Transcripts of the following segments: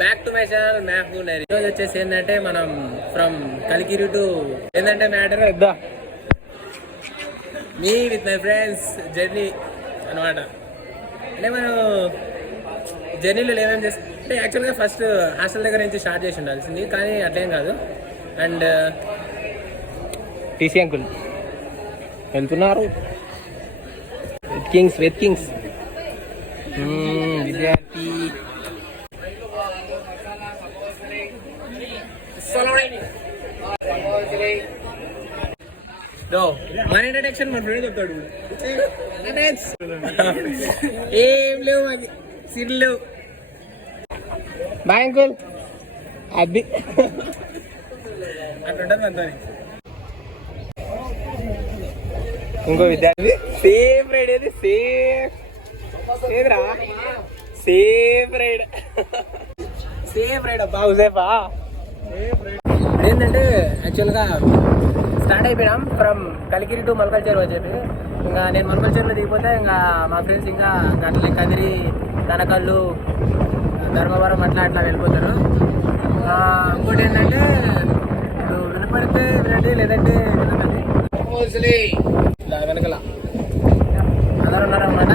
Back to my channel మ్యాహూ నరి. ఈరోజు వచ్చేసి ఏంటంటే మనం ఫ్రమ్ కలికిరి టు ఏంటంటే మ్యాటర్ వద్దా మీ విత్ మై ఫ్రెండ్స్ జర్నీ అనమాట. అంటే మనం జర్నీలో ఏమేమి చేస్తాం అంటే యాక్చువల్గా ఫస్ట్ హాస్టల్ దగ్గర నుంచి స్టార్ట్ చేసి ఉండాల్సింది, కానీ అట్లేం కాదు. అండ్ టీసీ అంకుల్ వెళ్తున్నారు విత్ కింగ్స్ విద్యార్థి మన ఇంట్రడక్షన్ మన ఫ్రెండ్ చెప్తాడు. ఏం లేవు మాకు సిర్లు లేవు. Bye uncle. అది అట్లుంటుంది మనతో. ఇంకో విద్యార్థి సేమ్ రైడ్ ఏది సేమ్ రైడ్ అబ్బా హుజైఫా. ఏంటంటే యాక్చువల్గా స్టార్ట్ అయిపోయినాం ఫ్రమ్ కలికిరి టు మల్కల్ చెరువు అని చెప్పి. ఇంకా నేను మల్కల్ చెరువులో దిగిపోతే ఇంకా మా ఫ్రెండ్స్ ఇంకా అట్లే కదిరి తనకల్లు ధర్మవరం అట్లా వెళ్ళిపోతారు. ఇంకోటి ఏంటంటే ఇప్పుడు వినపడితే వినండి, లేదంటే వినకండి. వెనకల అందరు ఉన్నారన్నమాట.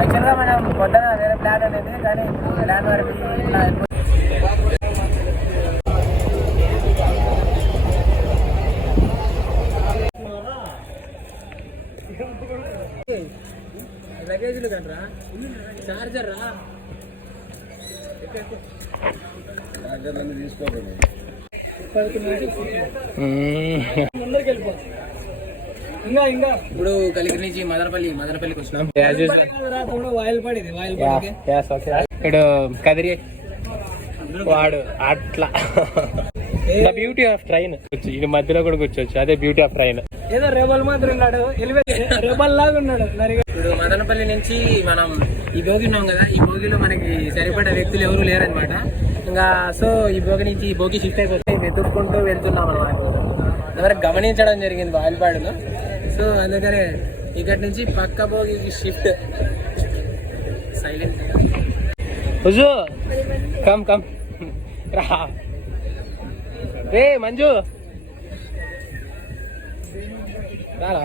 యాక్చువల్గా మనం పొద్దున వేరే ప్లాన్ అనేది, కానీ ప్లాన్ వరకు ఇట్లా లగేజ్లు కంట్రా చార్జర్ రా తీసుకోండి. ఇప్పుడు కలికిరి నుంచి మదనపల్లికి వచ్చినాం. ఇప్పుడు కదిరి వాడు అట్లా ద బ్యూటీ ఆఫ్ ట్రైన్. ఇది మధ్యలో కూడా కూర్చోవచ్చు, అదే బ్యూటీ ఆఫ్ ట్రైన్. ఏదో రేబల్ మాత్రం ఉన్నాడు, రేబల్ లాగా ఉన్నాడు. ఇప్పుడు మదనపల్లి నుంచి మనం ఈ భోగి ఉన్నాం కదా, ఈ భోగిలో మనకి సరిపడే వ్యక్తులు ఎవరు లేరనమాట. ఇంకా సో ఈ భోగి నుంచి ఈ భోగి షిఫ్ట్ అయిపోతే వెతుక్కుంటూ వెళ్తున్నాం అనమాట. ఎవరికి గమనించడం జరిగింది వాయిల్పాడులో. సో అందుకనే ఇక్కడి నుంచి పక్క భోగికి షిఫ్ట్. సైలెంట్ హుజు కమ్ రా రే మంజు రారా.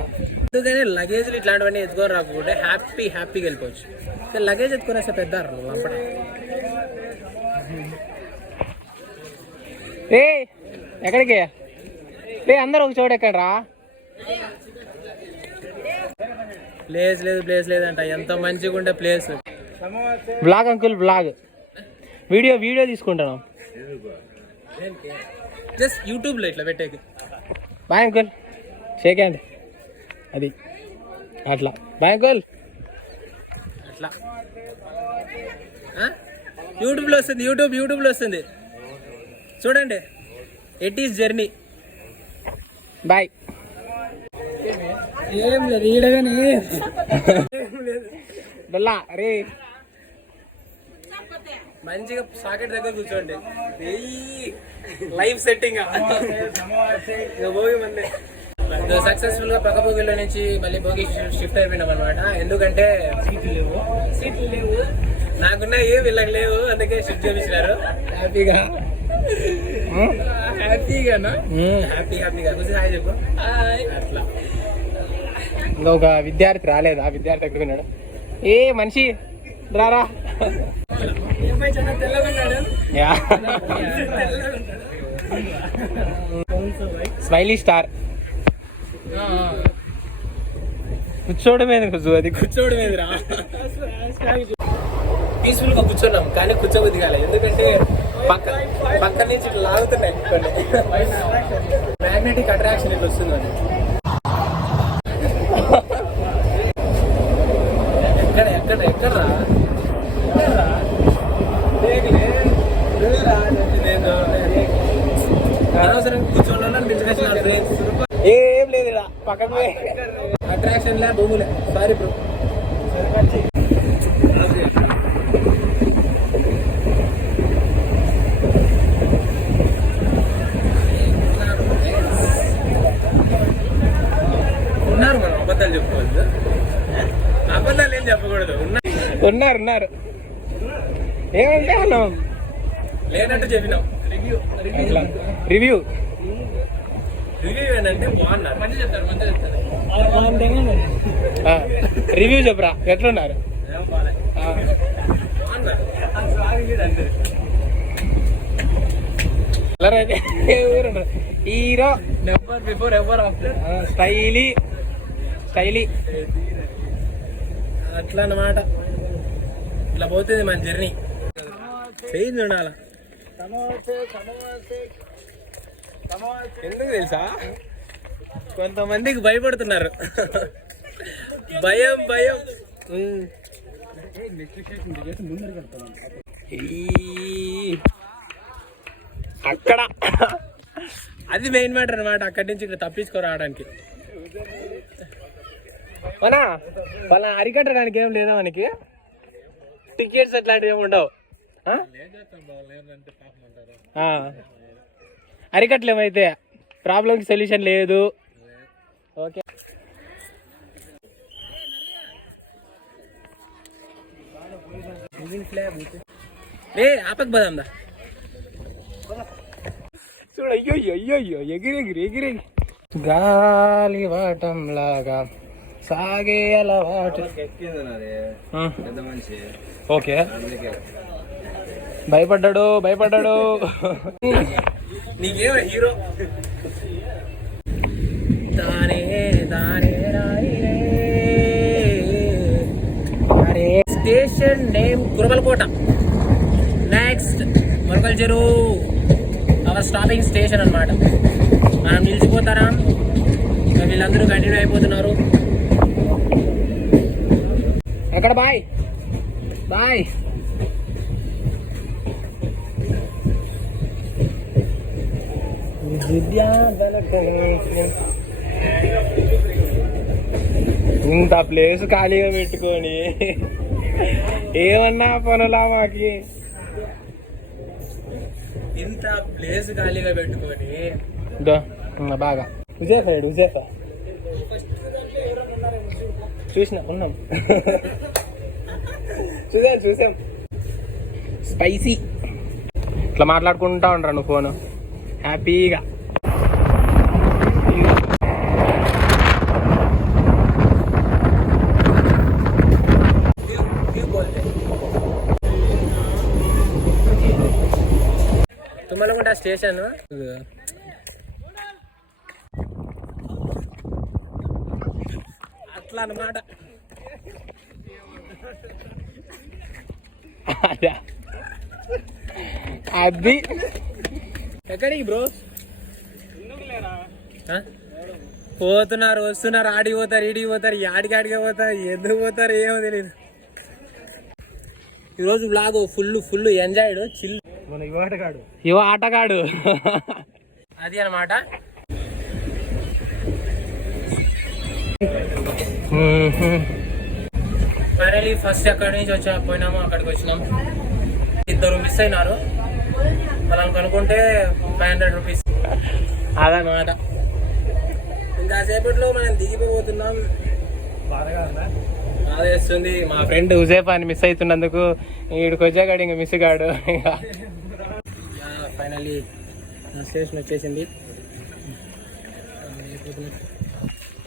అందుకని లగేజ్లు ఇట్లాంటివన్నీ ఎత్తుకొని రాకుంటే హ్యాపీగా వెళ్ళిపోవచ్చు. లగేజ్ ఎత్తుకునేస్తే పెద్ద అప్పుడు రే ఎక్కడికి రే అందరూ ఒక చోటు ఎక్కడ రా. ప్లేస్ లేదంట. ఎంత మంచిగా ఉండే place. Blog uncle blog video తీసుకుంటాను జస్ట్ యూట్యూబ్లో ఇట్లా పెట్టేకి. Bye uncle shake hand. అది అట్లా బాయ్ అంకుల్ అట్లా యూట్యూబ్లో వస్తుంది చూడండి. It is journey. బాయ్. ఏం లేదు ఈడగానే బల్లా రే మంచిగా సాకెట్ దగ్గర కూర్చోండి. లైవ్ సెట్టింగ్ భోగి మంది సక్సెస్ఫుల్ గా పక్క భోగిలో నుంచి మళ్ళీ భోగి షిఫ్ట్ అయిపోయినాం అనమాట. ఎందుకంటే సీట్లు లేవు నాకున్నా వీళ్ళకి లేవు, అందుకే షిఫ్ట్ చేయించారు. హ్యాపీగా కూర్చొని హాయ్ చెప్పు. అట్లా ఇంకొక విద్యార్థి రాలేదు, ఆ విద్యార్థి ఎక్కడ ఉన్నాడు? ఏ మనిషి రారా. Smiley star. కూర్చోవడమేది అది కూర్చోవడమేది రా. పీస్ఫుల్ గా కూర్చున్నాం, కానీ కూర్చోబుద్ధి కాలే. ఎందుకంటే పక్క నుంచి ఇట్లా లాగుతున్నాయి. మ్యాగ్నెటిక్ అట్రాక్షన్ ఇట్లా వస్తుంది. ఎక్కడ అనవసరం కూర్చోండి. ఏం లేదు పక్కకు అట్రాక్షన్ లే భూములే. Sorry bro. ఉన్నారు మనం అబద్ధాలు చెప్పుకోవద్దు. అబద్ధాలు ఏం చెప్పకూడదు. ఉన్నారు ఏమంటే అన్నాం లేనట్టు చెప్పినాం. రివ్యూ ఏంటంటే బాగున్నారు, మంచి చెప్తారు, మంచిగా చెప్తారు. రివ్యూ చెప్పరా, ఎట్లున్నారు? Hero never before ever after, style అట్లా అన్నమాట. ఇట్లా పోతుంది మన జర్నీ. చేంజ్ ఉండాల. ఎందుకు తెలుసా, కొంతమందికి భయపడుతున్నారు. భయం అక్కడ అది మెయిన్ మ్యాటర్ అనమాట. అక్కడి నుంచి ఇక్కడ తప్పించుకోరావడానికి వాళ్ళ అరికట్టడానికి ఏం లేదా మనకి. టికెట్స్ అట్లాంటివి ఏమి ఉండవు. అరికట్లేమైతే ప్రాబ్లంకి సొల్యూషన్ లేదు. ఓకే, ఆపక్ బదాందా చూడు. అయ్యో ఎగిరి గాలి వాటం లాగా సాగే అలవాటు. ఓకే, భయపడ్డాడు నీకేమో hero. Station name Kurabalakota. Next Molakalacheruvu our stopping station అన్నమాట. మనం నిలిచిపోతారా, వీళ్ళందరూ కంటిన్యూ అయిపోతున్నారు. ఎక్కడ బాయ్ ఇంత ప్లేస్ ఖాళీగా పెట్టుకొని ఏమన్నా పనులా మాకి. ఇంత ప్లేస్ ఖాళీగా పెట్టుకొని బాగా ఉజేఫా ఉన్నాం. చూసాం స్పైసీ. ఇట్లా మాట్లాడుకుంటా ఉంటాను నువ్వు ఫోను హ్యాపీగా. తుమ్మలగుంట స్టేషన్ అట్లా అన్నమాట. అది ఎక్కడికి బ్రో పోతున్నారు, వస్తున్నారు, ఆడికి పోతారు, ఈడికి పోతారు, ఆడికి పోతారు, ఎందుకు పోతారు ఏమో తెలియదు. ఈరోజు బ్లాగ్ ఫుల్ ఎంజాయ్డ్ చిల్. యువ ఆటగాడు అది అన్నమాట. ఫైనలీ ఫస్ట్ ఎక్కడి నుంచి పోయినాము అక్కడికి వచ్చినాం. ఇద్దరు మిస్ అయినారు. వాళ్ళని కనుక్కుంటే 500 రూపీస్ అదన్నమాట. ఇంకా సేపట్లో మనం దిగిపోతున్నాం. బాధేస్తుంది. మా ఫ్రెండ్ హుజేఫాని మిస్ అవుతున్నందుకు వీడికి వచ్చాగాడు, ఇంకా మిస్ కాడు. ఫైనల్లీ స్టేషన్ వచ్చేసింది.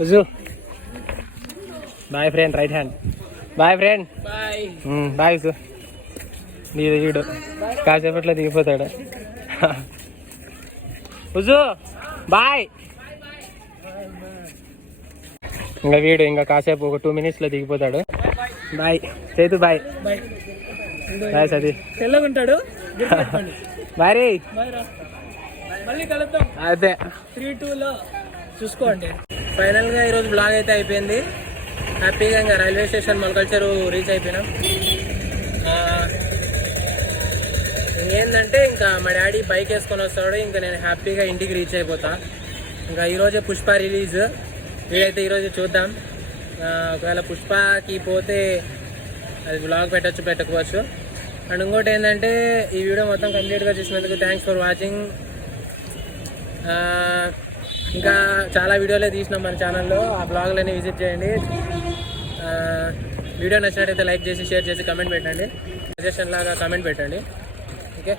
హుజు boyfriend, right hand boyfriend, boy హుజు. నీది వీడు కాసేపట్లో దిగిపోతాడు. హుజు బాయ్. ఇంకా వీడు ఇంకా కాసేపు ఒక 2 minutesలో దిగిపోతాడు. బాయ్ చేతు, బాయ్ బాయ్ సతీ. తెల్లగుంటాడు. బాయ్ రే, మళ్ళీ కలుద్దాం. అదే 3-2లో చూసుకోండి. ఫైనల్గా ఈరోజు బ్లాగ్ అయితే అయిపోయింది. హ్యాపీగా ఇంకా రైల్వే స్టేషన్ మొలకల్ చెరువు రీచ్ అయిపోయినాం. ఇంకేంటంటే ఇంకా మా డాడీ బైక్ వేసుకొని వస్తాడు. ఇంకా నేను హ్యాపీగా ఇంటికి రీచ్ అయిపోతా. ఇంకా ఈరోజే పుష్ప రిలీజ్. వీడైతే ఈరోజు చూద్దాం. ఒకవేళ పుష్పకి పోతే అది బ్లాగ్ పెట్టకపోవచ్చు. అండ్ ఇంకోటి ఏంటంటే ఈ వీడియో మొత్తం కంప్లీట్గా చూసినందుకు థ్యాంక్స్ ఫర్ వాచింగ్. ఇంకా చాలా వీడియోలే తీసినాం మన ఛానల్లో. ఆ బ్లాగ్లన్నీ విజిట్ చేయండి. వీడియో నచ్చినట్టయితే లైక్ చేసి, షేర్ చేసి, కమెంట్ పెట్టండి. సజెషన్ లాగా కమెంట్ పెట్టండి. ఓకే.